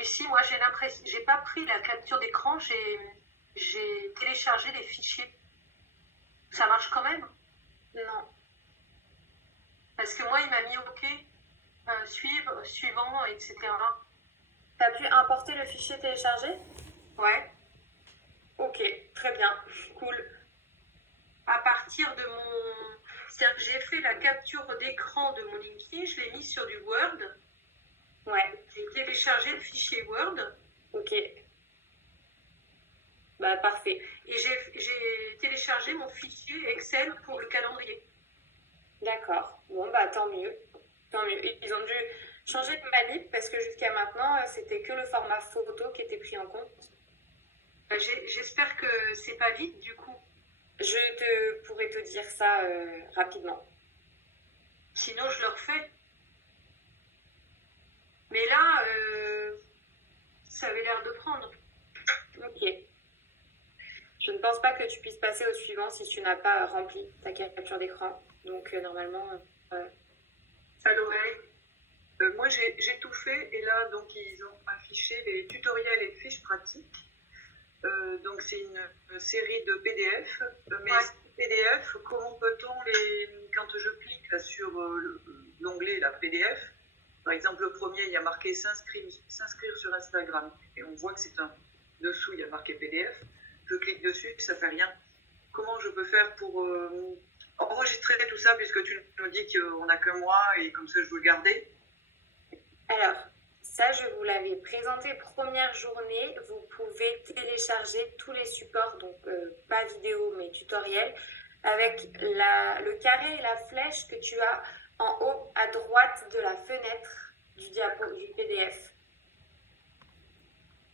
Lucie, moi j'ai l'impression, j'ai pas pris la capture d'écran, j'ai téléchargé les fichiers. Ça marche quand même? Non. Parce que moi il m'a mis OK, suivant, etc. T'as pu importer le fichier téléchargé? Ouais. Ok, très bien, cool. À partir de mon. C'est-à-dire que j'ai fait la capture d'écran de mon LinkedIn, je l'ai mis sur du Word. Ouais, J'ai téléchargé le fichier Word ok. Bah parfait. et j'ai téléchargé mon fichier Excel pour le calendrier. D'accord. Bon bah tant mieux. Tant mieux. Ils ont dû changer de manip parce que jusqu'à maintenant, c'était que le format photo qui était pris en compte. J'espère que c'est pas vite du coup. Je pourrais te dire ça rapidement. Sinon je le refais. Mais là, ça avait l'air de prendre. Ok. Je ne pense pas que tu puisses passer au suivant si tu n'as pas rempli ta capture d'écran. Donc normalement, Alors, moi j'ai tout fait et là donc ils ont affiché les tutoriels et fiches pratiques. Donc c'est une série de PDF. Mais Ouais. ces PDF, comment peut-on les. Quand je clique là, sur l'onglet la PDF, par exemple le premier il y a marqué s'inscrire sur Instagram et on voit que c'est un. Dessous il y a marqué PDF. Je clique dessus, ça fait rien. Comment je peux faire pour enregistrer tout ça puisque tu nous dis qu'on n'a que moi et comme ça je veux le garder? Alors, ça, je vous l'avais présenté première journée. Vous pouvez télécharger tous les supports, donc pas vidéo mais tutoriel, avec le carré et la flèche que tu as en haut à droite de la fenêtre du PDF.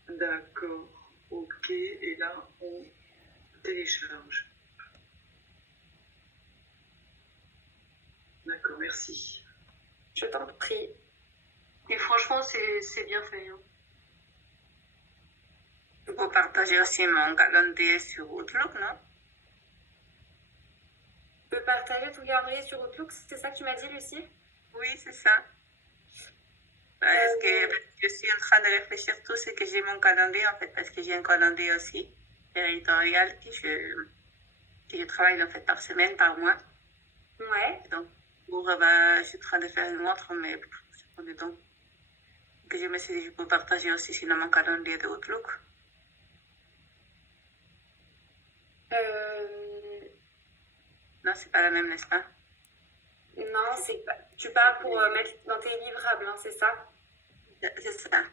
D'accord, ok, et là on télécharge. D'accord, merci. Je t'en prie. Et franchement, c'est bien fait. Hein. Je peux partager aussi mon calendrier sur Outlook, non? Tu peux partager ton calendrier sur Outlook, c'est ça que tu m'as dit, Lucie? Oui, c'est ça. Parce que je suis en train de réfléchir tout ce que j'ai mon calendrier, en fait, parce que j'ai un calendrier aussi territorial que je travaille en fait par semaine, par mois. Ouais. Et donc, je suis en train de faire une montre, mais ça prend du temps. Que je me suis dit, je peux partager aussi sinon mon calendrier de Outlook. Non, c'est pas la même, n'est-ce pas? Non, c'est pas. Tu parles pour mettre dans tes livrables, hein, c'est ça? C'est ça.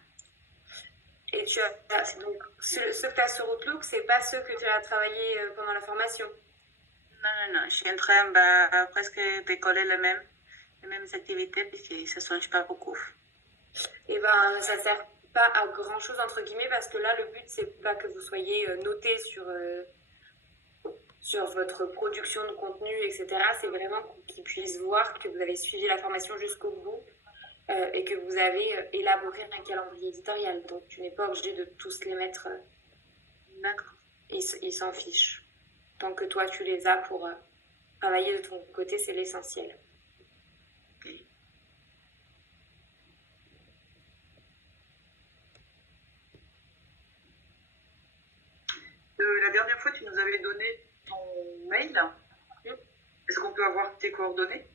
Et tu as donc ceux que tu as sur Outlook, c'est pas ceux que tu as travaillé pendant la formation. Non. Je suis en train presque de coller les mêmes activités puisqu'ils ne se changent pas beaucoup. Et ben, ça sert pas à grand chose entre guillemets parce que là, le but c'est pas que vous soyez noté sur votre production de contenu, etc. C'est vraiment qu'ils puissent voir que vous avez suivi la formation jusqu'au bout et que vous avez élaboré un calendrier éditorial. Donc, tu n'es pas obligé de tous les mettre. D'accord. Ils s'en fichent. Tant que toi, tu les as pour travailler de ton côté, c'est l'essentiel. Ok. La dernière fois, tu nous avais donné ton mail. Est-ce qu'on peut avoir tes coordonnées?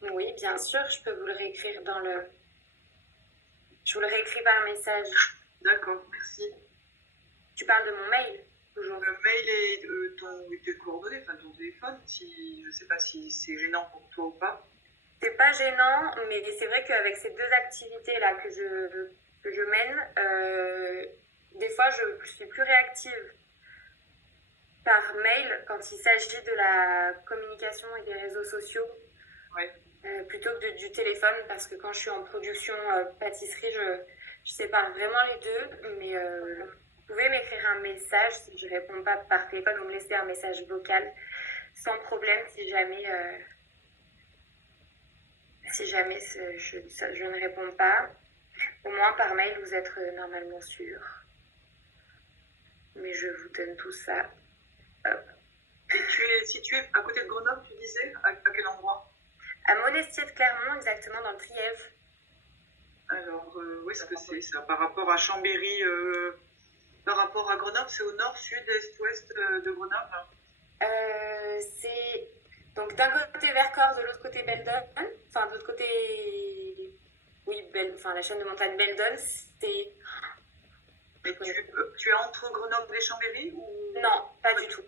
Oui, bien sûr, je peux vous le réécrire dans le. Je vous le réécris par message. D'accord, merci. Tu parles de mon mail, toujours. Le mail et tes coordonnées, enfin ton téléphone, si je ne sais pas si c'est gênant pour toi ou pas. C'est pas gênant, mais c'est vrai qu'avec ces deux activités-là que je mène, des fois je suis plus réactive par mail quand il s'agit de la communication et des réseaux sociaux. Ouais. Plutôt que du téléphone parce que quand je suis en production pâtisserie, je sépare vraiment les deux. Mais vous pouvez m'écrire un message si je ne réponds pas par téléphone ou me laisser un message vocal sans problème si jamais, je ne réponds pas. Au moins par mail, vous êtes normalement sûr. Mais je vous donne tout ça. Hop. Et tu es situé à côté de Grenoble, tu disais? À quel endroit? À Monestier de Clermont, exactement dans le Trièves. Alors, où est-ce que c'est ça? Par rapport à Chambéry, par rapport à Grenoble, c'est au nord, sud, est, ouest de Grenoble? C'est donc d'un côté Vercors, de l'autre côté Beldon. Enfin, de l'autre côté, oui, enfin, la chaîne de montagne Beldon, c'est. Mais tu es entre Grenoble et Chambéry ou... Non, pas du tout.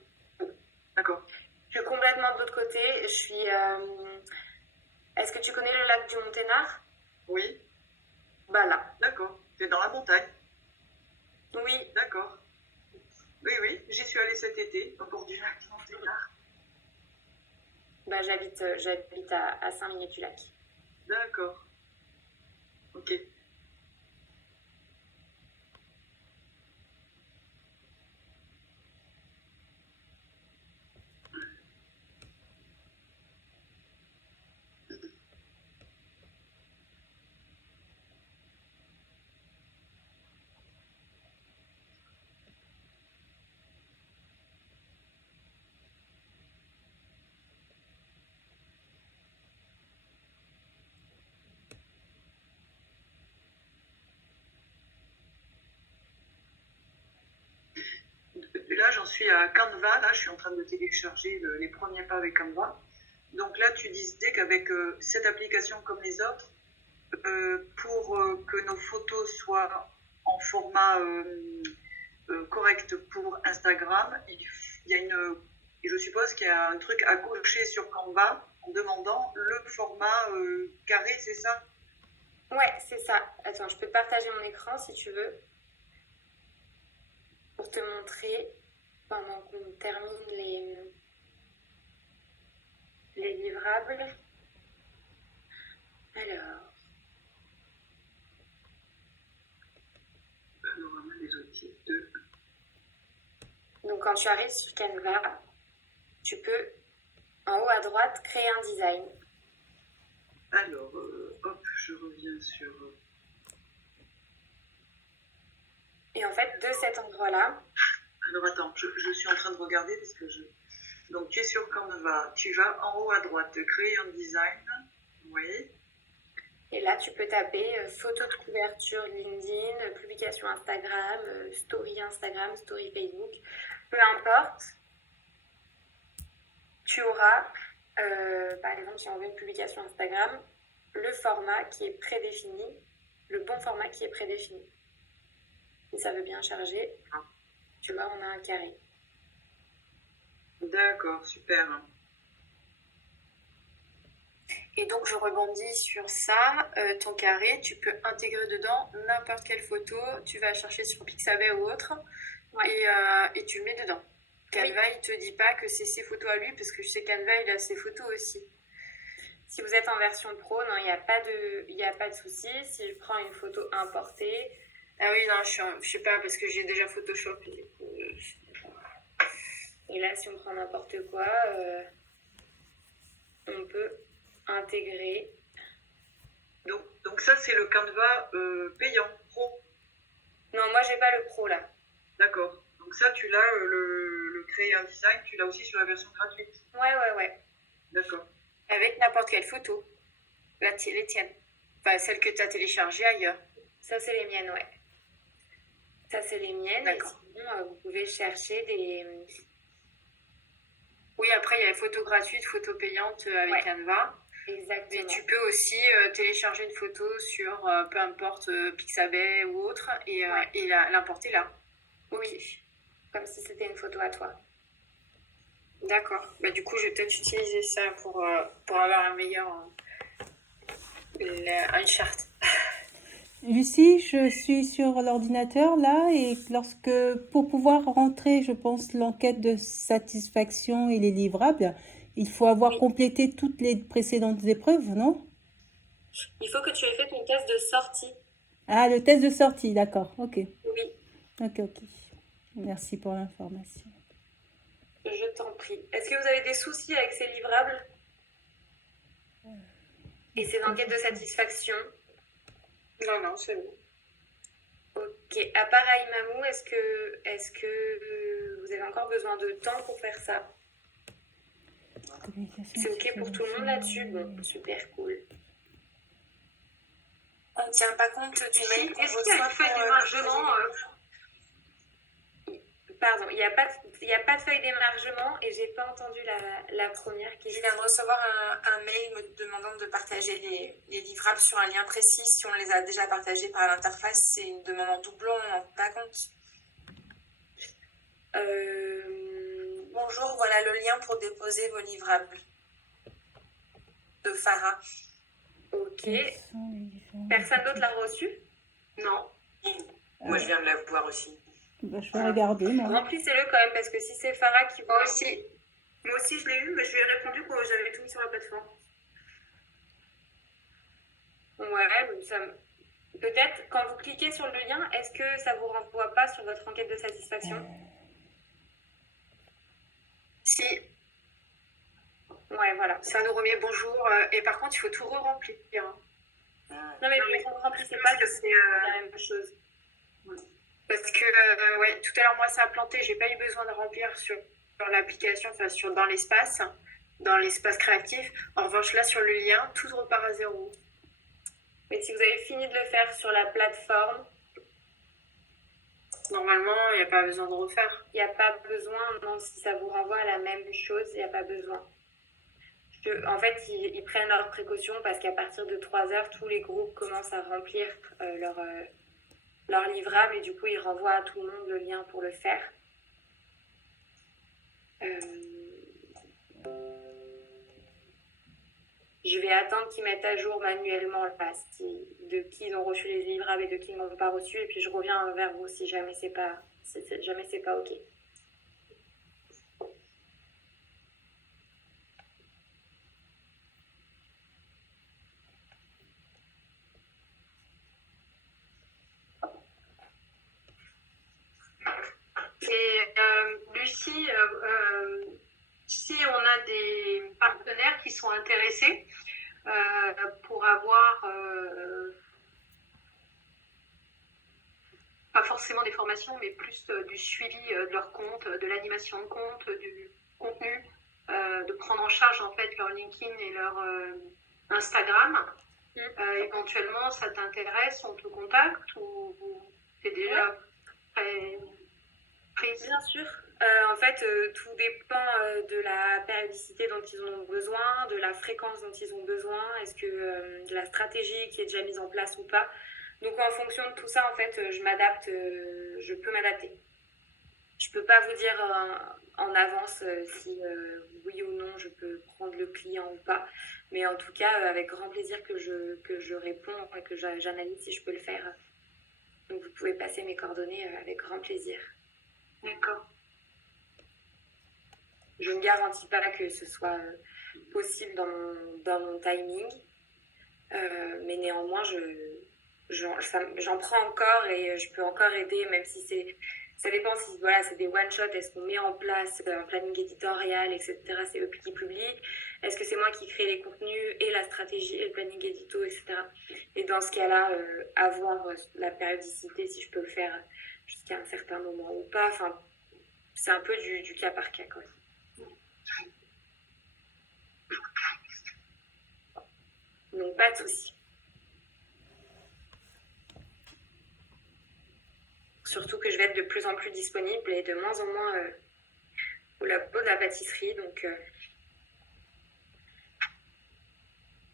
D'accord. Je suis complètement de l'autre côté. Je suis. Est-ce que tu connais le lac du Monténard? Oui, Bah là. d'accord. Tu es dans la montagne. Oui. D'accord. Oui, oui, j'y suis allée cet été, au bord du lac Monténard. Bah j'habite à 5 minutes du lac. D'accord. Ok. Là, j'en suis à Canva. Là, je suis en train de télécharger les premiers pas avec Canva. Donc là, tu disais qu'avec cette application comme les autres, pour que nos photos soient en format correct pour Instagram, il y a je suppose qu'il y a un truc à cocher sur Canva en demandant le format carré, c'est ça? Ouais, c'est ça. Attends, je peux te partager mon écran si tu veux pour te montrer pendant qu'on termine les livrables. Alors. Panorama des outils de... Donc quand tu arrives sur Canva, tu peux en haut à droite créer un design. Alors, hop, je reviens sur... Et en fait, de cet endroit-là... Alors attends, je suis en train de regarder parce que je... Donc tu es sur Canva, tu vas en haut à droite, créer un design, oui. Et là, tu peux taper photo de couverture LinkedIn, publication Instagram, story Instagram, story Facebook, peu importe. Tu auras, par exemple, si on veut une publication Instagram, le format qui est prédéfini, le bon format qui est prédéfini. Si ça veut bien charger, tu vois, on a un carré. D'accord, super. Et donc, je rebondis sur ça. Ton carré, tu peux intégrer dedans n'importe quelle photo. Tu vas chercher sur Pixabay ou autre. Ouais. Et tu le mets dedans. Canva, oui. Il te dit pas que c'est ses photos à lui, parce que je sais Canva, il a ses photos aussi. Si vous êtes en version pro, non, il n'y a pas de souci. Si je prends une photo importée... Ah oui, non, je sais pas, parce que j'ai déjà Photoshop. Et là, si on prend n'importe quoi, on peut intégrer. Donc ça, c'est le Canva payant, pro. Non, moi, j'ai pas le pro, là. D'accord. Donc ça, tu l'as, le créer un design, tu l'as aussi sur la version gratuite. Ouais. D'accord. Avec n'importe quelle photo. Les tiennes. Enfin, celles que tu as téléchargées ailleurs. Ça, c'est les miennes, ouais. Ça, c'est les miennes. D'accord. Et sinon, vous pouvez chercher des... Oui, après, il y a les photos gratuites, photos payantes avec Canva. Exactement. Et tu peux aussi télécharger une photo sur, peu importe, Pixabay ou autre, et l'importer là. Oui. Comme si c'était une photo à toi. D'accord. Bah, du coup, je vais peut-être utiliser ça pour avoir un meilleur... une charte. Lucie, je suis sur l'ordinateur là et pour pouvoir rentrer, je pense, l'enquête de satisfaction et les livrables, il faut avoir complété toutes les précédentes épreuves, non? Il faut que tu aies fait ton test de sortie. Ah, le test de sortie, d'accord, ok. Oui. Ok. Merci pour l'information. Je t'en prie. Est-ce que vous avez des soucis avec ces livrables et ces enquêtes de satisfaction? Non, c'est bon. Ok. À part Aïmamou, est-ce que vous avez encore besoin de temps pour faire ça? C'est ok pour tout le monde là-dessus? Bon, super cool. On ne tient pas compte du mail qu'on Est-ce qu'il y a une reçoit feuille pour, d'émargement Pardon, il n'y a pas de feuille d'émargement et j'ai pas entendu la première question. Je viens de recevoir un mail me demandant de partager les livrables sur un lien précis. Si on les a déjà partagés par l'interface, c'est une demande en doublon, on n'en rend pas compte. Bonjour, voilà le lien pour déposer vos livrables. De Farah. Ok. Personne d'autre l'a reçu? Non. Moi, je viens de la voir aussi. Bah, je vais regarder, moi. Remplissez-le quand même, parce que si c'est Farah qui... Moi aussi, je l'ai eu, mais je lui ai répondu que j'avais tout mis sur la plateforme. Ouais, peut-être, quand vous cliquez sur le lien, est-ce que ça vous renvoie pas sur votre enquête de satisfaction? Si. Ouais, voilà. Ça nous remet bonjour. Et par contre, il faut tout re-remplir. Non, mais vous ne remplissez pas, c'est la même chose. Parce que, ouais, tout à l'heure, moi, ça a planté. J'ai pas eu besoin de remplir sur l'application, enfin, dans l'espace créatif. En revanche, là, sur le lien, tout repart à zéro. Mais si vous avez fini de le faire sur la plateforme, normalement, il n'y a pas besoin de refaire. Il n'y a pas besoin, non, si ça vous renvoie à la même chose, il n'y a pas besoin. En fait, ils prennent leurs précautions parce qu'à partir de 3 heures, tous les groupes commencent à remplir leur livrable et du coup, ils renvoient à tout le monde le lien pour le faire. Je vais attendre qu'ils mettent à jour manuellement de qui ils ont reçu les livrables et de qui ils n'ont pas reçu, et puis je reviens vers vous si jamais c'est pas OK. Et Lucie, si on a des partenaires qui sont intéressés pour avoir pas forcément des formations, mais plus du suivi de leur compte, de l'animation de compte, du contenu, de prendre en charge en fait leur LinkedIn et leur Instagram. Éventuellement, ça t'intéresse, on te contacte ou t'es déjà prêt? Bien sûr. En fait, tout dépend de la périodicité dont ils ont besoin, de la fréquence dont ils ont besoin, est-ce que de la stratégie qui est déjà mise en place ou pas. Donc, en fonction de tout ça, en fait, je peux m'adapter. Je peux pas vous dire en avance si oui ou non je peux prendre le client ou pas. Mais en tout cas, avec grand plaisir que je réponds et que j'analyse si je peux le faire. Donc, vous pouvez passer mes coordonnées avec grand plaisir. D'accord. Je ne garantis pas que ce soit possible dans mon timing, mais néanmoins, j'en prends encore et je peux encore aider, même si ça dépend si voilà, c'est des one-shots, est-ce qu'on met en place un planning éditorial, etc. C'est eux qui publient. Est-ce que c'est moi qui crée les contenus et la stratégie et le planning édito, etc. Et dans ce cas-là, avoir la périodicité, si je peux le faire jusqu'à un certain moment ou pas. Enfin, c'est un peu du cas par cas, quand même. Donc, pas de souci. Surtout que je vais être de plus en plus disponible et de moins en moins au labo de la pâtisserie, donc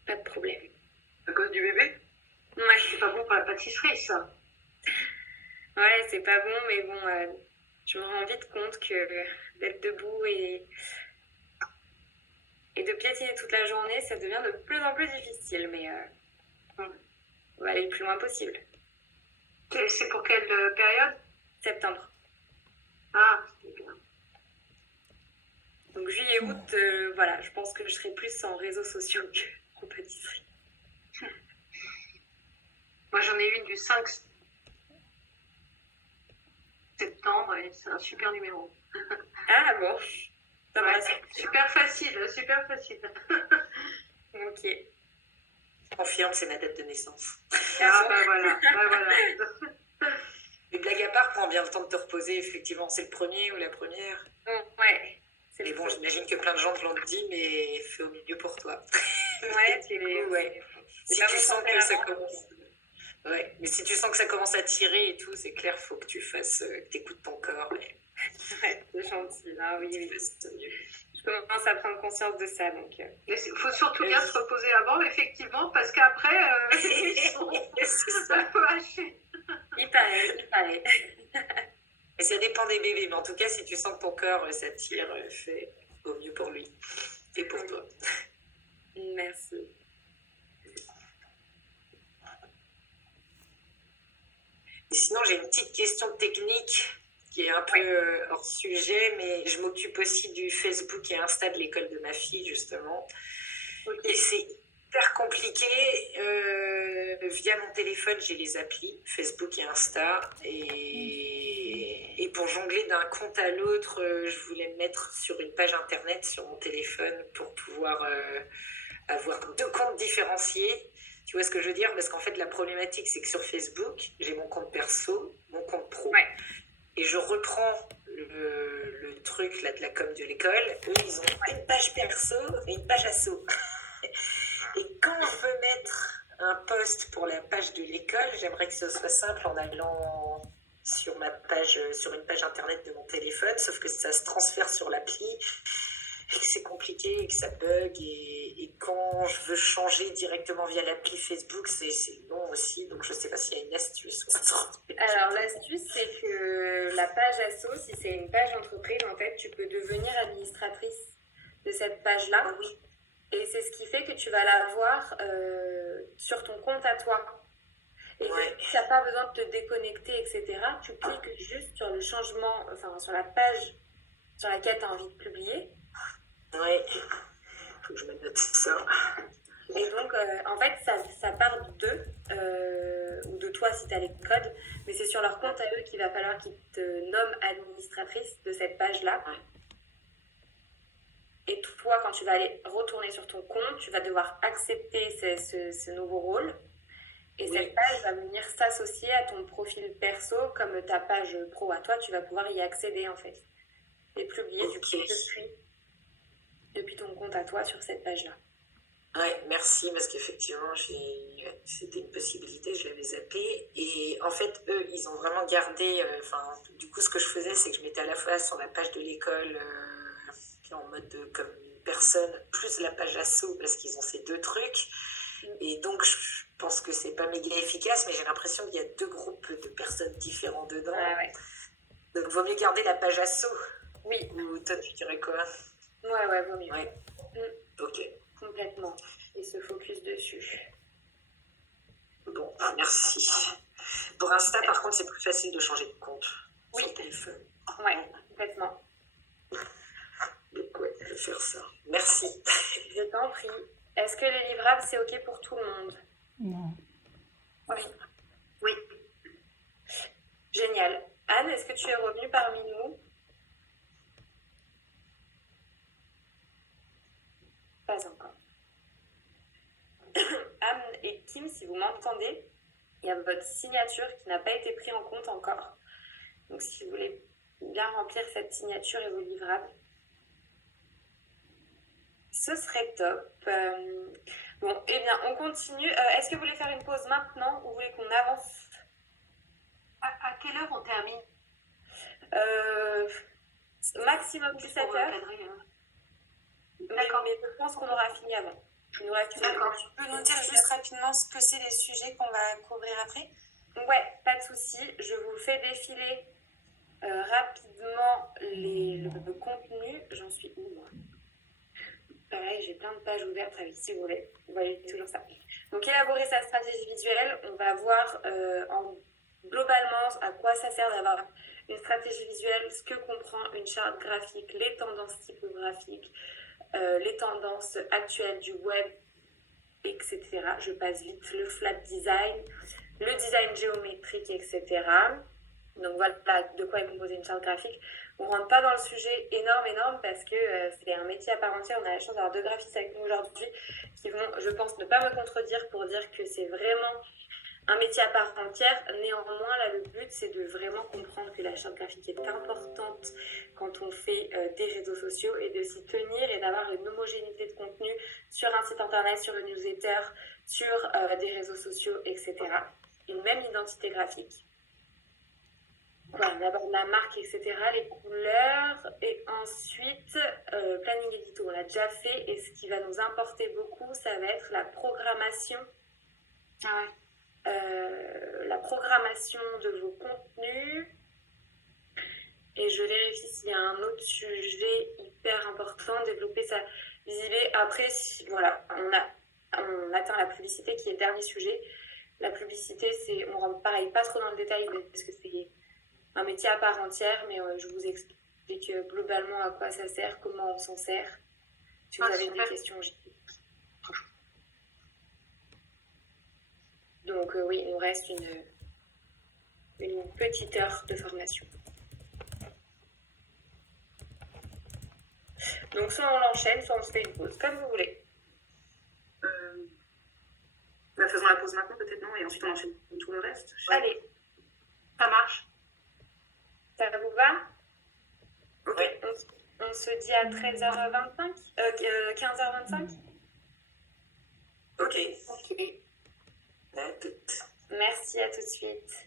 pas de problème. À cause du bébé? Ouais. C'est pas bon pour la pâtisserie, ça. Ouais, c'est pas bon, mais bon, je me rends vite compte que d'être debout et de piétiner toute la journée, ça devient de plus en plus difficile, mais on va aller le plus loin possible. C'est pour quelle période? Septembre. Ah, c'est bien. Donc juillet-août, voilà, je pense que je serai plus en réseaux sociaux qu'en pâtisserie. Moi, j'en ai une du 5 septembre et c'est un super numéro. Ah bon, ça va. Super facile, super facile. Ok. Confirme, c'est ma date de naissance. Ah bah voilà, Mais blague à part, prends bien le temps de te reposer, effectivement. C'est le premier ou la première. Ouais. Mais bon, j'imagine que plein de gens te l'ont dit, mais fais au mieux pour toi. Ouais, ouais. Si tu sens que ça commence. Ouais, mais si tu sens que ça commence à tirer et tout, c'est clair, faut que tu fasses, que t'écoutes ton corps et Ouais, c'est gentil. Ah oui, que tu oui. fasses mieux. Je commence à prendre conscience de ça, donc. Il faut surtout bien se reposer avant, effectivement, parce qu'après, ils sont C'est un ça. peu hachés. Il paraît, il paraît. Et ça dépend des bébés, mais en tout cas, si tu sens que ton cœur s'attire, fais au mieux pour lui et pour toi. Merci. Et sinon, j'ai une petite question technique qui est un peu hors sujet, mais je m'occupe aussi du Facebook et Insta de l'école de ma fille, justement. Ok. Et c'est hyper compliqué. Via mon téléphone, j'ai les applis Facebook et Insta. Et pour jongler d'un compte à l'autre, je voulais me mettre sur une page internet sur mon téléphone pour pouvoir avoir 2 comptes différenciés. Tu vois ce que je veux dire? Parce qu'en fait, la problématique, c'est que sur Facebook, j'ai mon compte perso, mon compte pro. Ouais. Et je reprends le truc là, de la com de l'école. Eux, ils ont une page perso et une page asso. Et quand je veux mettre un post pour la page de l'école, j'aimerais que ce soit simple en allant sur ma page, sur une page internet de mon téléphone, sauf que ça se transfère sur l'appli et que c'est compliqué et que ça bug. Et quand je veux changer directement via l'appli Facebook, c'est long aussi. Donc je sais pas s'il y a une astuce. Alors, l'astuce, c'est que la page asso, si c'est une page d'entreprise, en fait, tu peux devenir administratrice de cette page-là. Ah oui. Et c'est ce qui fait que tu vas la voir sur ton compte à toi. Et Ouais. tu n'as pas besoin de te déconnecter, etc. Tu cliques juste sur le changement, enfin sur la page sur laquelle tu as envie de publier. Ouais. Faut que je me note ça. Et donc, en fait, ça part d'eux, ou de toi si tu as les codes, mais c'est sur leur compte à eux qu'il va falloir qu'ils te nomment administratrice de cette page-là. Ouais. Et toi, quand tu vas aller retourner sur ton compte, tu vas devoir accepter ce nouveau rôle. Et Oui. cette page va venir s'associer à ton profil perso, comme ta page pro à toi, tu vas pouvoir y accéder en fait. Et publier du coup depuis ton compte à toi sur cette page-là. Ouais, merci, parce qu'effectivement, c'était une possibilité, je l'avais zappé. Et en fait, eux, ils ont vraiment gardé. Du coup, ce que je faisais, c'est que je mettais à la fois sur la page de l'école, en mode comme une personne, plus la page asso, parce qu'ils ont ces 2 trucs. Et donc, je pense que c'est pas méga efficace, mais j'ai l'impression qu'il y a 2 groupes de personnes différents dedans. Ah ouais. Donc, vaut mieux garder la page asso. Oui. Ou toi, tu dirais quoi? Ouais, vaut mieux. Ouais. Ok. Complètement. Et se focus dessus. Bon, merci. Pour Insta, par contre, c'est plus facile de changer de compte Oui. sur le téléphone. Ouais, complètement. Donc, ouais, je vais faire ça. Merci. Je t'en prie. Est-ce que les livrables, c'est OK pour tout le monde? Non. Oui. Génial. Anne, est-ce que tu es revenue parmi nous? Pas encore. Anne et Kim, si vous m'entendez, il y a votre signature qui n'a pas été prise en compte encore. Donc, si vous voulez bien remplir cette signature et vos livrables, ce serait top. Bon, eh bien, on continue. Est-ce que vous voulez faire une pause maintenant ou vous voulez qu'on avance? À quelle heure on termine? Maximum 17 Pour heures. encadrer, hein. Mais je pense qu'on aura fini avant. Il nous reste D'accord. Tu peux nous dire juste rapidement ce que c'est les sujets qu'on va couvrir après? Ouais, pas de souci. Je vous fais défiler rapidement le contenu. J'en suis où, moi? Pareil, j'ai plein de pages ouvertes avec, si vous voulez. Vous voyez toujours ça. Donc, élaborer sa stratégie visuelle. On va voir globalement à quoi ça sert d'avoir une stratégie visuelle, ce que comprend une charte graphique, les tendances typographiques, les tendances actuelles du web, etc. Je passe vite. Le flat design, le design géométrique, etc. Donc voilà de quoi est composée une charte graphique. On ne rentre pas dans le sujet énorme parce que c'est un métier à part entière. On a la chance d'avoir 2 graphistes avec nous aujourd'hui qui vont, je pense, ne pas me contredire pour dire que c'est vraiment un métier à part entière. Néanmoins, là, le but, c'est de vraiment comprendre que la charte graphique est importante quand on fait des réseaux sociaux et de s'y tenir et d'avoir une homogénéité de contenu sur un site internet, sur une newsletter, sur des réseaux sociaux, etc. une même identité graphique. Voilà, d'abord la marque, etc., les couleurs, et ensuite, planning édito, on l'a déjà fait, et ce qui va nous importer beaucoup, ça va être la programmation. Ah ouais. La programmation de vos contenus. Et je vérifie s'il y a un autre sujet hyper important, développer sa visibilité. Après, voilà, on atteint la publicité qui est le dernier sujet. La publicité, on rentre pareil, pas trop dans le détail parce que c'est un métier à part entière, mais je vous explique globalement à quoi ça sert, comment on s'en sert. Si vous avez des questions, donc oui, il nous reste une petite heure de formation. Donc soit on l'enchaîne, soit on se fait une pause, comme vous voulez. Faisons la pause maintenant peut-être, non? Et ensuite on enchaîne tout le reste. Allez, Ça marche. ça vous va? Ok. On se dit à 13h25 15h25. Ok. Ok. À toutes. Merci, à tout de suite.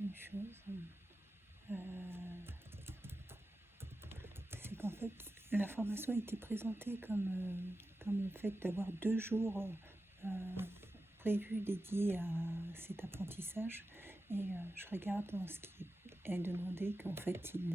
Une chose, c'est qu'en fait la formation a été présentée comme le fait d'avoir 2 jours prévus dédiés à cet apprentissage, et je regarde dans ce qui est demandé qu'en fait il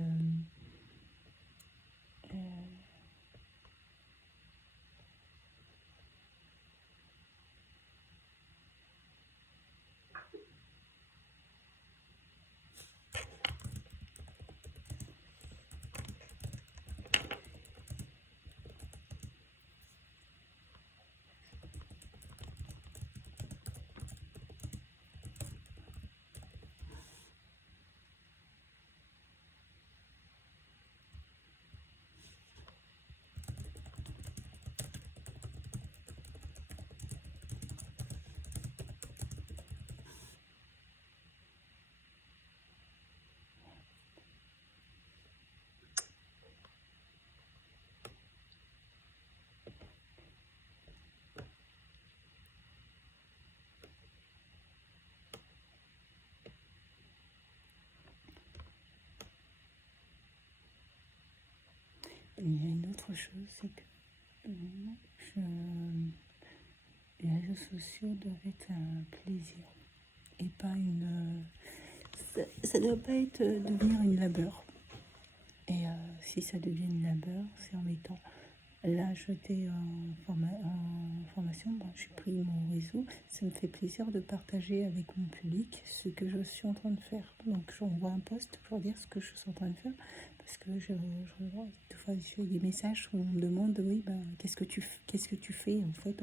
y a une autre chose, c'est que les réseaux sociaux doivent être un plaisir et pas ça doit pas être devenir une labeur. Et si ça devient une labeur, c'est en mettant là j'étais en formation, j'ai pris mon réseau, ça me fait plaisir de partager avec mon public ce que je suis en train de faire. Donc j'envoie un post pour dire ce que je suis en train de faire, parce que des fois j'ai des messages où on me demande qu'est-ce que tu fais en fait.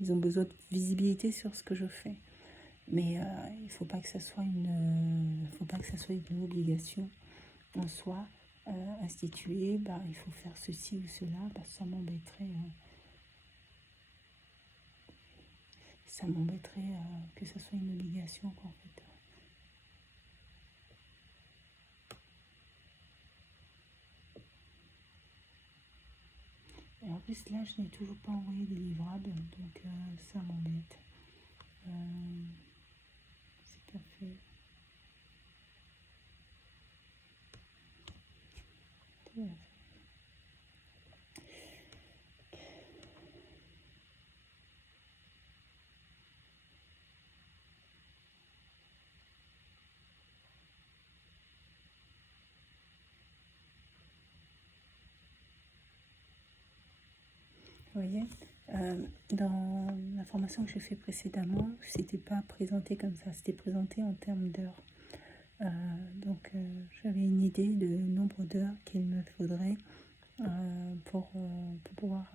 Ils ont besoin de visibilité sur ce que je fais, mais il faut pas que ça soit une obligation en soi. Instituer, il faut faire ceci ou cela, ça m'embêterait que ça soit une obligation en fait. Et en plus, là, je n'ai toujours pas envoyé des livrables, donc ça m'embête. C'est pas fait. Tout à fait. Vous voyez, dans la formation que j'ai fait précédemment, c'était pas présenté comme ça, c'était présenté en termes d'heures. Donc j'avais une idée de nombre d'heures qu'il me faudrait pour pouvoir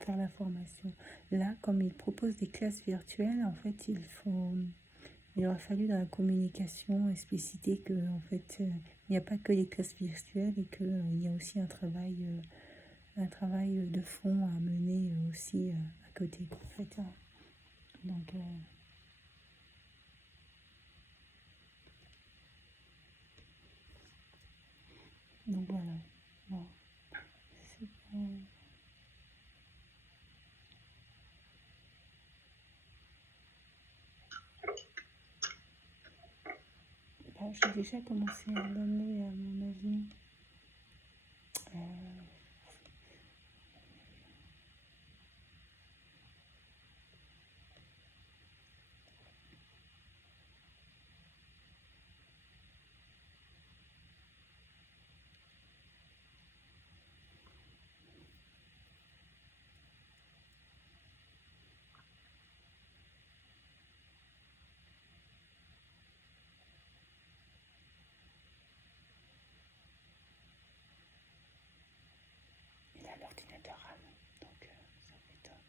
faire la formation. Là, comme il propose des classes virtuelles, en fait, il aurait fallu dans la communication expliciter que en fait, il n'y a pas que les classes virtuelles et qu'il y a aussi un travail de fond à mener aussi à côté, en fait. Hein. Donc voilà. Bon. C'est bon. Bon, j'ai déjà commencé à donner à mon avis. Il a l'ordinateur RAM, donc ça m'étonne.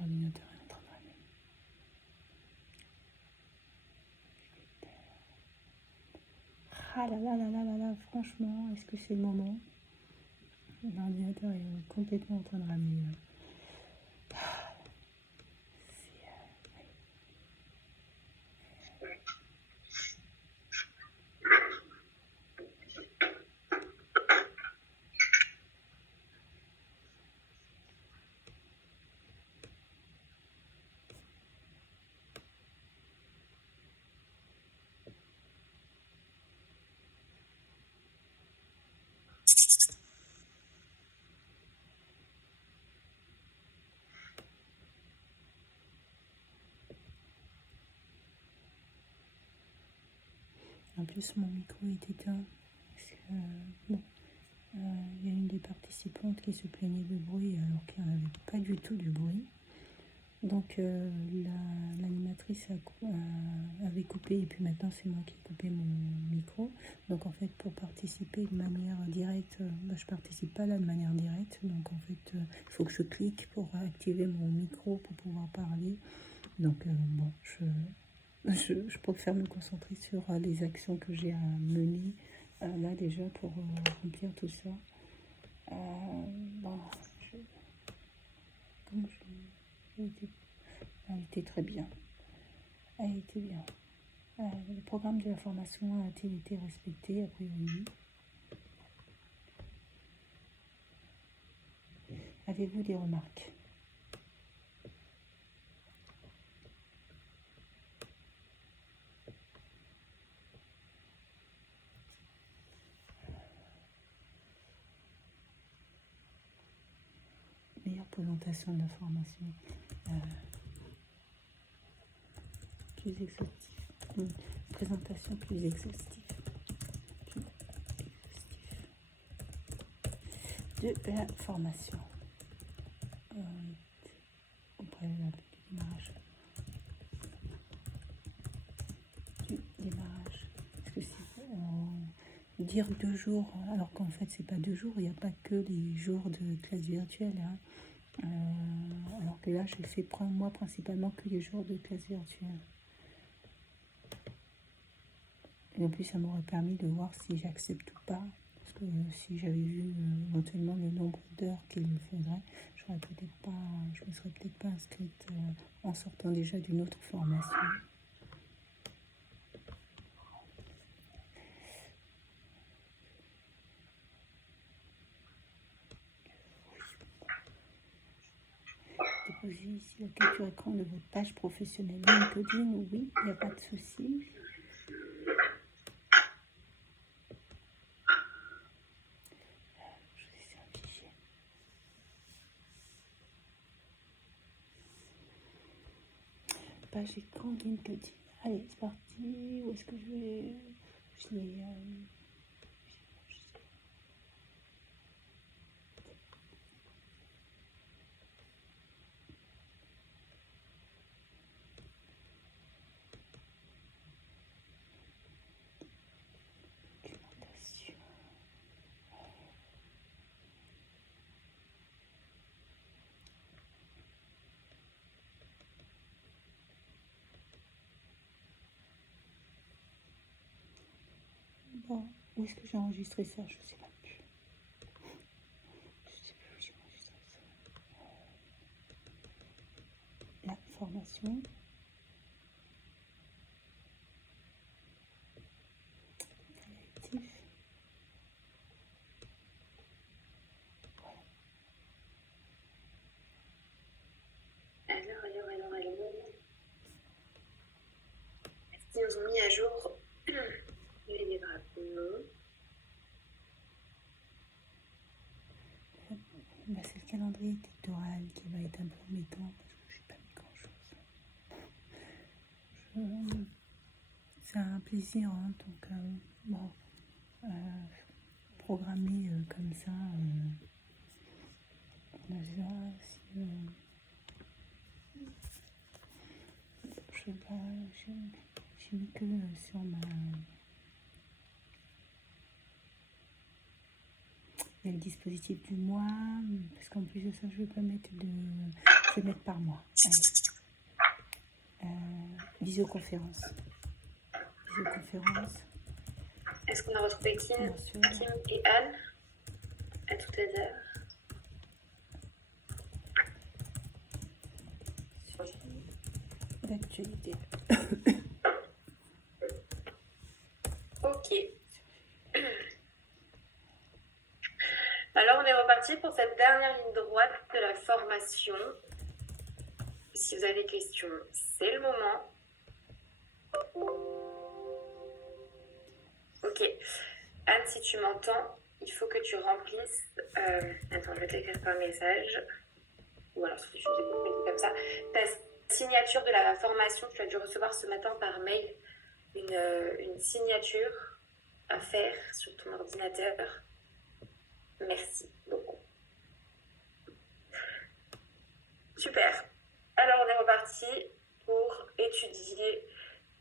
L'ordinateur est en train de ramer. Ah là là là là là là, franchement, est-ce que c'est le moment? L'ordinateur est complètement en train de ramer. En plus, mon micro est éteint. Parce que, bon, il y a une des participantes qui se plaignait de bruit alors qu'il n'y en avait pas du tout du bruit. Donc, l'animatrice avait coupé et puis maintenant, c'est moi qui ai coupé mon micro. Donc, en fait, pour participer de manière directe, je ne participe pas là de manière directe. Donc, en fait, il faut que je clique pour activer mon micro pour pouvoir parler. Donc, bon, je préfère me concentrer sur les actions que j'ai à mener là déjà pour remplir tout ça. Bon, elle était très bien. Elle était bien. Le programme de la formation a-t-il été respecté? A priori, oui. Avez-vous des remarques? Meilleure présentation de la formation. Plus exhaustive. Une présentation plus exhaustive. De la formation. Au préalable du démarrage. Du démarrage. Parce que c'est dire 2 jours, alors qu'en fait c'est pas 2 jours, il n'y a pas que les jours de classe virtuelle. Hein. Alors que là, je fais moi principalement que les jours de classe virtuelle. Et en plus, ça m'aurait permis de voir si j'accepte ou pas. Parce que si j'avais vu éventuellement le nombre d'heures qu'il me faudrait, je me serais peut-être pas inscrite en sortant déjà d'une autre formation. Déposez ici la capture écran de votre page professionnelle LinkedIn. Oui, il n'y a pas de souci. Page écran LinkedIn. Allez, c'est parti. Où est-ce que je vais... Je l'ai... Documentation. Bon, où est-ce que j'ai enregistré ça? Je ne sais pas plus. Je ne sais plus où j'ai enregistré ça. La formation. Actif. Alors. Est-ce qu'ils nous ont mis à jour les livrables? Non. Bah, c'est le calendrier électoral qui va être un peu embêtant parce que je n'ai pas mis grand-chose. C'est un plaisir, hein, donc bon, programmer comme ça, on a ça, je sais pas, j'ai mis que sur ma... Il y a le dispositif du mois, parce qu'en plus de ça, je vais pas mettre je vais mettre par mois. Allez. Visioconférence. Est-ce qu'on a retrouvé Kim et Anne à tout à l'heure? D'actualité. Ok. Alors, on est reparti pour cette dernière ligne droite de la formation. Si vous avez des questions, c'est le moment. Ok. Anne, si tu m'entends, il faut que tu remplisses... Attends, je vais t'écrire par message. Ou alors, si je fais comme ça. Ta signature de la formation, tu as dû recevoir ce matin par mail une signature à faire sur ton ordinateur. Merci beaucoup. Super. Alors, on est reparti pour étudier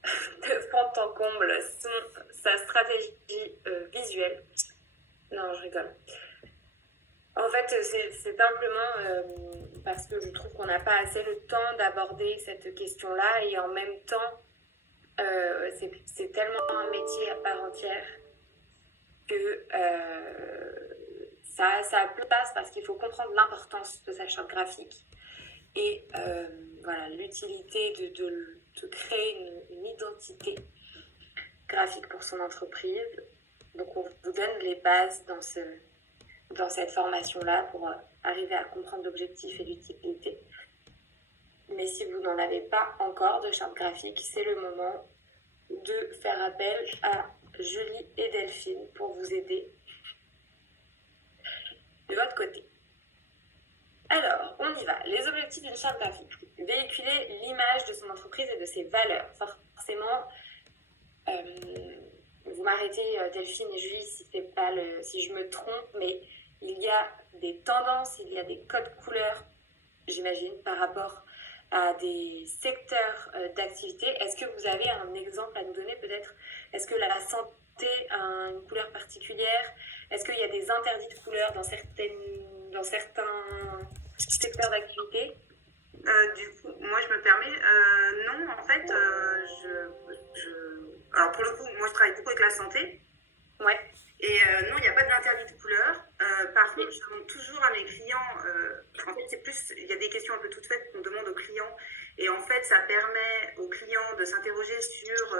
de fond en comble sa stratégie visuelle. Non, je rigole. En fait, c'est simplement parce que je trouve qu'on n'a pas assez le temps d'aborder cette question-là et en même temps, c'est tellement un métier à part entière que ça a place parce qu'il faut comprendre l'importance de sa charte graphique et voilà, l'utilité de créer une identité graphique pour son entreprise. Donc on vous donne les bases dans cette formation-là pour arriver à comprendre l'objectif et l'utilité. Mais si vous n'en avez pas encore de charte graphique, c'est le moment de faire appel à Julie et Delphine pour vous aider de votre côté. Alors, on y va. Les objectifs d'une charte graphique. Véhiculer l'image de son entreprise et de ses valeurs. Forcément, vous m'arrêtez Delphine et Julie si je me trompe, mais il y a des tendances, il y a des codes couleurs, j'imagine, par rapport à des secteurs d'activité. Est-ce que vous avez un exemple à nous donner peut-être? Est-ce que la santé a une couleur particulière? Est-ce qu'il y a des interdits de couleurs dans certains secteur d'activité? Du coup, moi je me permets, non, en fait, alors pour le coup, moi je travaille beaucoup avec la santé. Ouais. Et non, il n'y a pas d'interdit de couleur. Par contre, je demande toujours à mes clients, en fait, c'est plus, il y a des questions un peu toutes faites qu'on demande aux clients. Et en fait, ça permet aux clients de s'interroger sur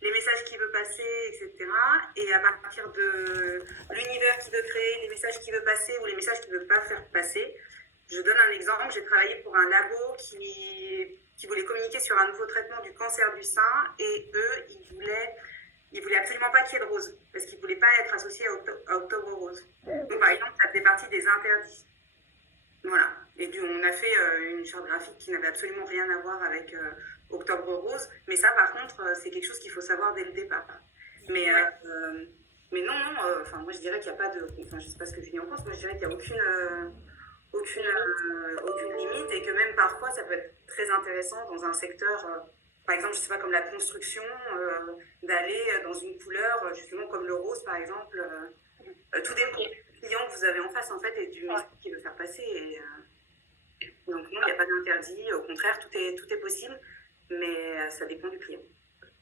les messages qu'il veut passer, etc. Et à partir de l'univers qu'il veut créer, les messages qu'il veut passer ou les messages qu'il ne veut pas faire passer. Je donne un exemple, j'ai travaillé pour un labo qui voulait communiquer sur un nouveau traitement du cancer du sein et eux, ils voulaient absolument pas qu'il y ait de rose parce qu'ils ne voulaient pas être associés à Octobre Rose. Donc par exemple, ça fait partie des interdits. Voilà. Et on a fait une charte graphique qui n'avait absolument rien à voir avec Octobre Rose, mais ça par contre, c'est quelque chose qu'il faut savoir dès le départ. Mais non, enfin moi je dirais qu'il n'y a pas de... Enfin je ne sais pas ce que Julie en pense, moi je dirais qu'il n'y a aucune limite et que même parfois ça peut être très intéressant dans un secteur, par exemple, je sais pas, comme la construction, d'aller dans une couleur, justement comme le rose par exemple, tout dépend du client que vous avez en face en fait et du message qu'il veut faire passer. Donc non, il n'y a pas d'interdit, au contraire, tout est possible, mais ça dépend du client.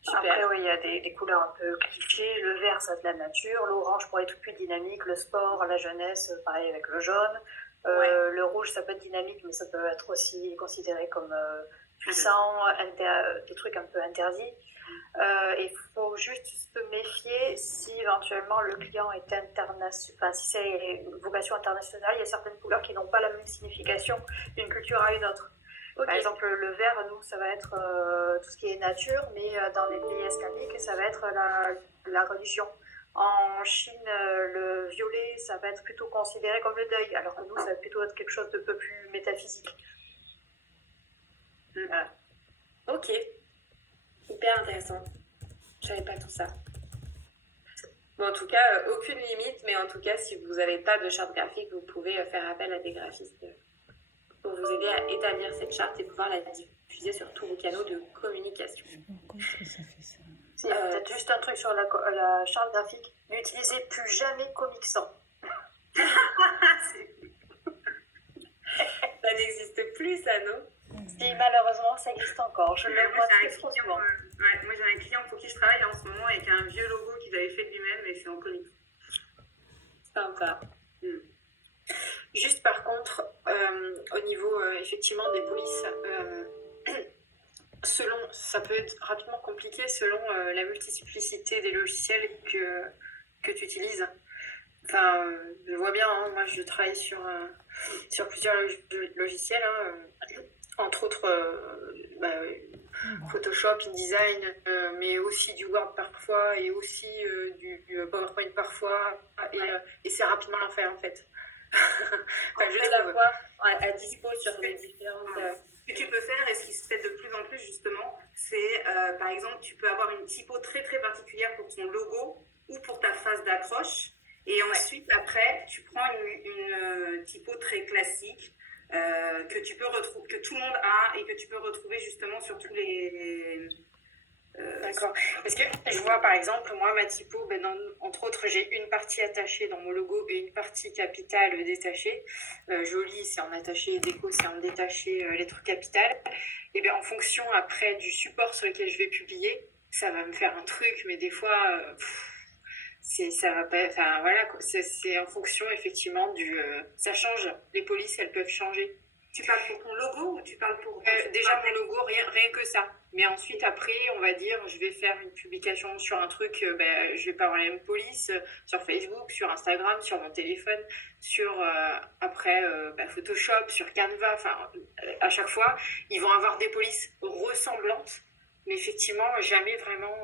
Super. Après, oui, il y a des couleurs un peu clichés. Le vert, ça de la nature. L'orange pour les trucs plus dynamiques. Le sport, la jeunesse, pareil avec le jaune. Le rouge, ça peut être dynamique, mais ça peut être aussi considéré comme puissant, des trucs un peu interdits. Il faut juste se méfier si éventuellement le client est international, enfin si c'est une vocation internationale, il y a certaines couleurs qui n'ont pas la même signification d'une culture à une autre. Okay. Par exemple, le vert, nous, ça va être tout ce qui est nature, mais dans les pays islamiques, ça va être la religion. En Chine, le violet, ça va être plutôt considéré comme le deuil, alors que nous, ça va plutôt être quelque chose de peu plus métaphysique. Voilà. Ok. Hyper intéressant. Je savais pas tout ça. Bon, en tout cas, aucune limite, mais en tout cas, si vous n'avez pas de charte graphique, vous pouvez faire appel à des graphistes pour vous aider à établir cette charte et pouvoir la diffuser sur tous vos canaux de communication. Comment est-ce que ça fait ça? Peut-être juste un truc sur la charte graphique. N'utilisez plus jamais Comic Sans. Ça n'existe plus, ça, non? Si, malheureusement, ça existe encore. Je le vois très souvent. Moi, j'ai un client pour qui je travaille en ce moment avec un vieux logo qu'il avait fait lui-même et c'est en comics. Sympa. Juste par contre, au niveau effectivement des polices, ça peut être rapidement compliqué selon la multiplicité des logiciels que tu utilises. Enfin, je vois bien, hein, moi je travaille sur plusieurs logiciels, entre autres Photoshop, InDesign, mais aussi du Word parfois et aussi du PowerPoint parfois, et c'est rapidement l'enfer en fait. Enfin, juste l'avoir à dispo sur les différentes... Ce que tu peux faire, et ce qui se fait de plus en plus justement, c'est par exemple, tu peux avoir une typo très très particulière pour ton logo ou pour ta phase d'accroche. Et ensuite, après, tu prends une typo très classique que tu peux retrouver, que tout le monde a et que tu peux retrouver justement sur tous les... D'accord. Parce que je vois par exemple, moi, ma typo, entre autres, j'ai une partie attachée dans mon logo et une partie capitale détachée. Joli, c'est en attaché, déco, c'est en détaché, lettres capitales. Et bien, en fonction après du support sur lequel je vais publier, ça va me faire un truc, mais des fois... ça va pas, enfin voilà, c'est en fonction effectivement ça change, les polices elles peuvent changer. Tu parles pour ton logo ou tu parles pour... Déjà mon logo, rien que ça, mais ensuite après on va dire je vais faire une publication sur un truc, je vais pas avoir les mêmes polices sur Facebook, sur Instagram, sur mon téléphone, sur après Photoshop, sur Canva, enfin à chaque fois ils vont avoir des polices ressemblantes, mais effectivement jamais vraiment...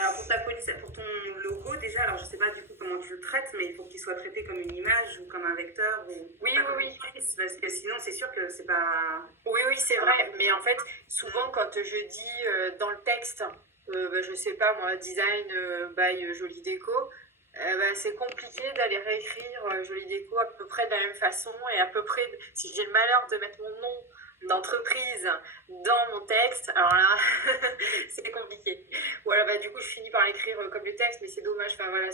Alors pour ta police, pour ton logo déjà, alors je sais pas du coup comment tu le traites, mais il faut qu'il soit traité comme une image ou comme un vecteur ou... Oui. Parce que sinon c'est sûr que c'est pas... Oui, c'est vrai, mais en fait souvent quand je dis dans le texte, je sais pas moi, design by Jolie Déco, c'est compliqué d'aller réécrire Jolie Déco à peu près de la même façon et à peu près, si j'ai le malheur de mettre mon nom d'entreprise dans mon texte, alors là c'est compliqué. Voilà, du coup je finis par l'écrire comme le texte, mais c'est dommage. Enfin voilà,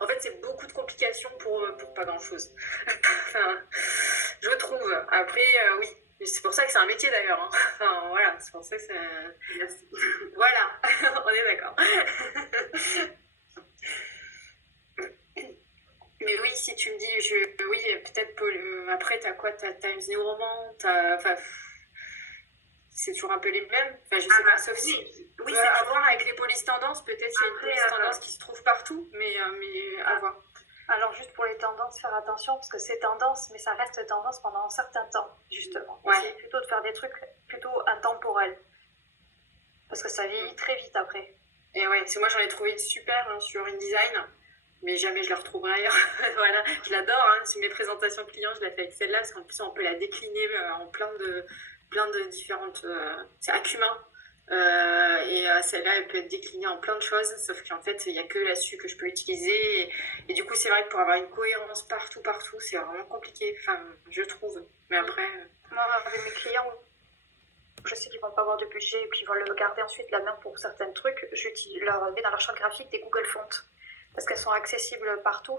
en fait c'est beaucoup de complications pour pas grand chose. Enfin, je trouve. Après, oui. C'est pour ça que c'est un métier d'ailleurs. Hein. Enfin, voilà, c'est pour ça que c'est. Merci. Voilà, on est d'accord. Mais oui, si tu me dis, oui, peut-être après, t'as quoi? T'as Times New Roman, enfin, c'est toujours un peu les mêmes. Enfin, je sais pas, sauf si. Oui, c'est à voir avec les polices tendances, peut-être qu'il y a une Après, police tendance qui se trouve partout, mais à voir. Alors juste pour les tendances, faire attention parce que c'est tendance, mais ça reste tendance pendant un certain temps, justement. Ouais. Essayez plutôt de faire des trucs plutôt intemporels. Parce que ça vieillit très vite après. Et ouais, moi j'en ai trouvé une super hein, sur InDesign, mais jamais je la retrouverai ailleurs. Voilà, je l'adore, hein, sur mes présentations clients, je la fais avec celle-là, parce qu'en plus on peut la décliner en plein de différentes... c'est Acumain. Celle-là, elle peut être déclinée en plein de choses, sauf qu'en fait, il n'y a que là-dessus que je peux l'utiliser. Et du coup, c'est vrai que pour avoir une cohérence partout, c'est vraiment compliqué, enfin, je trouve. Mais après... Moi, avec mes clients, je sais qu'ils vont pas avoir de budget et puis ils vont le garder ensuite la main pour certains trucs. Je leur mets dans leur charte graphique des Google Fonts parce qu'elles sont accessibles partout.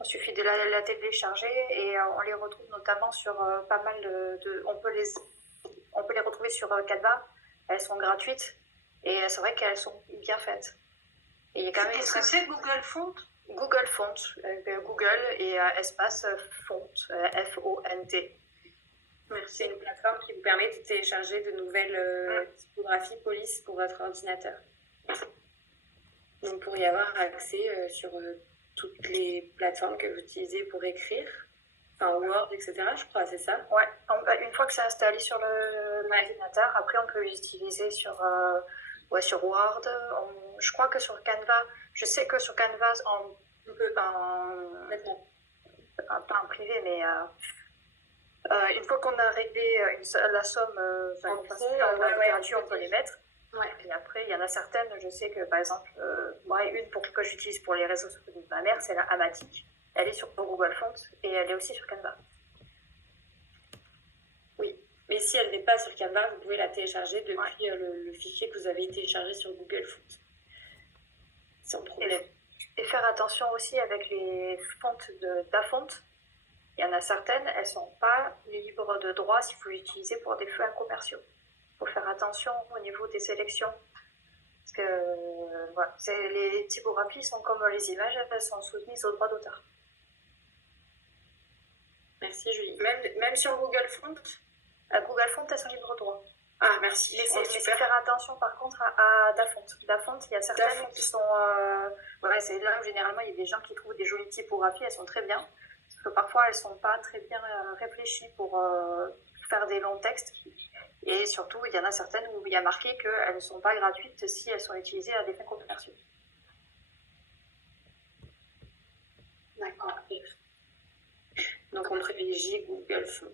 Il suffit de la télécharger et on les retrouve notamment sur pas mal de... On peut les retrouver sur Canva. Elles sont gratuites et c'est vrai qu'elles sont bien faites. Et il y a quand même Qu'est-ce que c'est Google Font? Google Font, Google et espace Font, F-O-N-T. C'est une plateforme qui vous permet de télécharger de nouvelles typographies police pour votre ordinateur. Donc, vous pourriez avoir accès sur toutes les plateformes que vous utilisez pour écrire, enfin Word, etc. Je crois, c'est ça? Ouais, une fois que c'est installé sur l'ordinateur, après on peut l'utiliser sur Word. Je crois que sur Canva, je sais que sur Canva, pas en privé, mais une fois qu'on a réglé la somme, on peut les mettre. Ouais. Et après, il y en a certaines, je sais que par exemple, moi, une que j'utilise pour les réseaux sociaux de ma mère, c'est la Amatic. Elle est sur Google Fonts et elle est aussi sur Canva. Oui, mais si elle n'est pas sur Canva, vous pouvez la télécharger depuis le fichier que vous avez téléchargé sur Google Fonts. Sans problème. Et faire attention aussi avec les fontes d'Afont. Il y en a certaines, elles ne sont pas libres de droit si vous les utilisez pour des fins commerciaux. Il faut faire attention au niveau des sélections. Parce que les typographies sont comme les images, elles sont soumises au droit d'auteur. Merci Julie. Même sur Google Fonts? À Google Fonts, elles sont libres de droit. Ah, merci. Mais c'est faire attention par contre à Dafont. Dafont, il y a certaines qui sont... c'est là où généralement il y a des gens qui trouvent des jolies typographies, elles sont très bien. Parce que parfois elles ne sont pas très bien réfléchies pour faire des longs textes. Et surtout, il y en a certaines où il y a marqué qu'elles ne sont pas gratuites si elles sont utilisées à des fins commerciaux. D'accord. Donc on privilégie Google Fonts.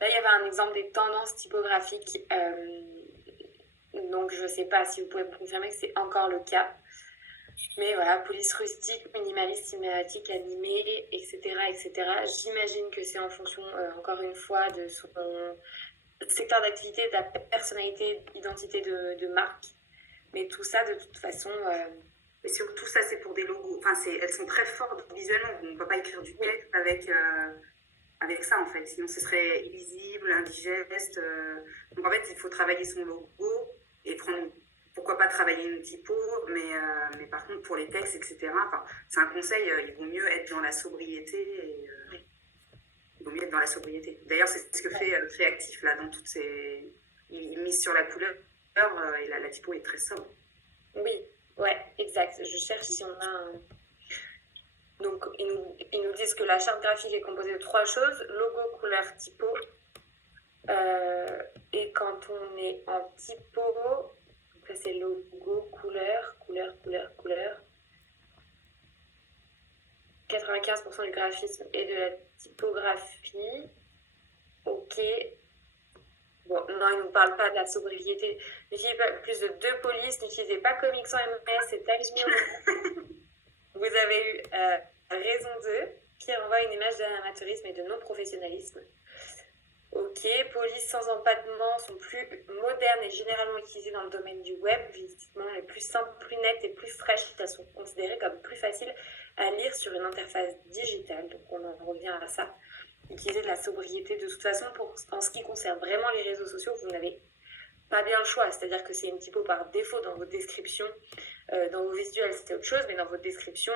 Là, il y avait un exemple des tendances typographiques. Donc je ne sais pas si vous pouvez me confirmer que c'est encore le cas. Mais voilà, police rustique, minimaliste, cinématique, animée, etc. J'imagine que c'est en fonction, encore une fois, de son secteur d'activité, de la personnalité, identité de marque. Mais tout ça, de toute façon... Mais surtout, ça, c'est pour des logos. Enfin, elles sont très fortes visuellement. On ne peut pas écrire du texte avec ça, en fait. Sinon, ce serait illisible, indigeste. Donc, en fait, il faut travailler son logo et pourquoi pas travailler une typo, mais par contre, pour les textes, etc., c'est un conseil, il vaut mieux être dans la sobriété. Il vaut mieux être dans la sobriété. D'ailleurs, c'est ce que fait Créatif, là, dans toutes ses... Il mise sur la couleur et la typo est très sobre. Oui, ouais, exact. Je cherche si on a un... Donc, ils nous disent que la charte graphique est composée de 3 choses, logo, couleur, typo. Et quand on est en typo, ça c'est logo, couleur. 95% du graphisme et de la typographie. Ok. Bon, non, ils ne nous parlent pas de la sobriété. N'utilisez pas plus de 2 polices, n'utilisez pas Comics sans MS et Times New. Vous avez eu raison d'eux, qui renvoie une image d'amateurisme et de non-professionnalisme. Ok, polices sans empattement sont plus modernes et généralement utilisées dans le domaine du web. Visiblement, les plus simples, plus nettes et plus fraîches, elles sont considérées comme plus faciles à lire sur une interface digitale. Donc, on en revient à ça. utiliser de la sobriété. De toute façon, en ce qui concerne vraiment les réseaux sociaux, vous n'avez pas bien le choix. C'est-à-dire que c'est une typo par défaut dans votre description. Dans vos visuels, c'est autre chose, mais dans votre description,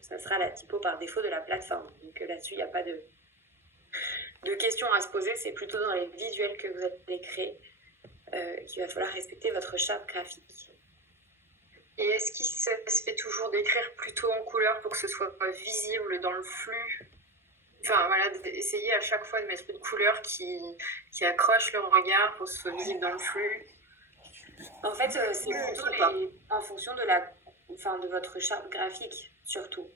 ça sera la typo par défaut de la plateforme. Donc là-dessus, il n'y a pas de questions à se poser. C'est plutôt dans les visuels que vous allez créer qu'il va falloir respecter votre charte graphique. Et est-ce qu'il se fait toujours d'écrire plutôt en couleur pour que ce soit visible dans le flux? Enfin voilà, d'essayer à chaque fois de mettre une couleur qui accroche le regard pour que ce soit visible dans le flux. En fait, c'est plutôt en fonction de votre charte graphique, surtout.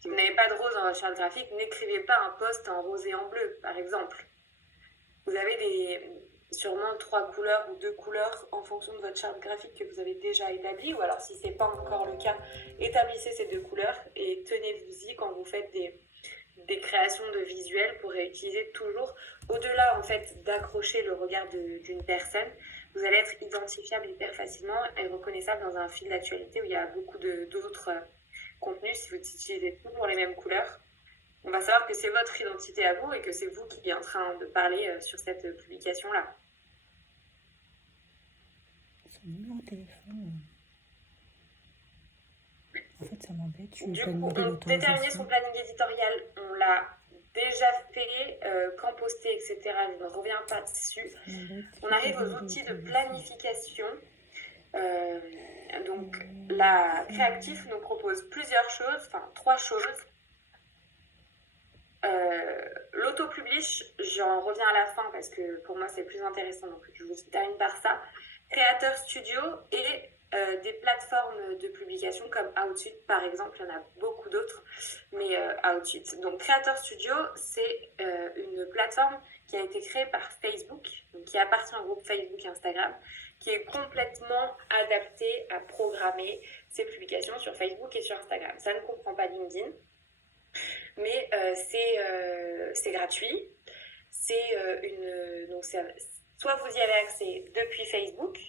Si vous n'avez pas de rose dans votre charte graphique, n'écrivez pas un post en rose et en bleu, par exemple. Vous avez sûrement 3 couleurs ou 2 couleurs en fonction de votre charte graphique que vous avez déjà établie, ou alors si ce n'est pas encore le cas, établissez ces 2 couleurs et tenez-vous-y quand vous faites des créations de visuels pour réutiliser toujours, au-delà en fait d'accrocher le regard d'une personne, vous allez être identifiable hyper facilement et reconnaissable dans un fil d'actualité où il y a beaucoup d'autres contenus. Si vous utilisez toujours les mêmes couleurs, on va savoir que c'est votre identité à vous et que c'est vous qui êtes en train de parler sur cette publication-là. Son numéro de téléphone. En fait, ça m'embête. Du coup, déterminer son planning éditorial, on l'a déjà fait, quand poster, etc. Je ne reviens pas dessus. On arrive aux outils de planification. Donc, la Créatif nous propose plusieurs choses, enfin 3 choses. L'auto-publish, j'en reviens à la fin parce que pour moi c'est plus intéressant, donc je vous termine par ça. Creator Studio et des plateformes de publication comme Outsuite par exemple, il y en a beaucoup d'autres, mais Outsuite. Donc Creator Studio, c'est une plateforme qui a été créée par Facebook, donc qui appartient au groupe Facebook et Instagram, qui est complètement adaptée à programmer ses publications sur Facebook et sur Instagram. Ça ne comprend pas LinkedIn, mais c'est gratuit. Donc soit vous y avez accès depuis Facebook,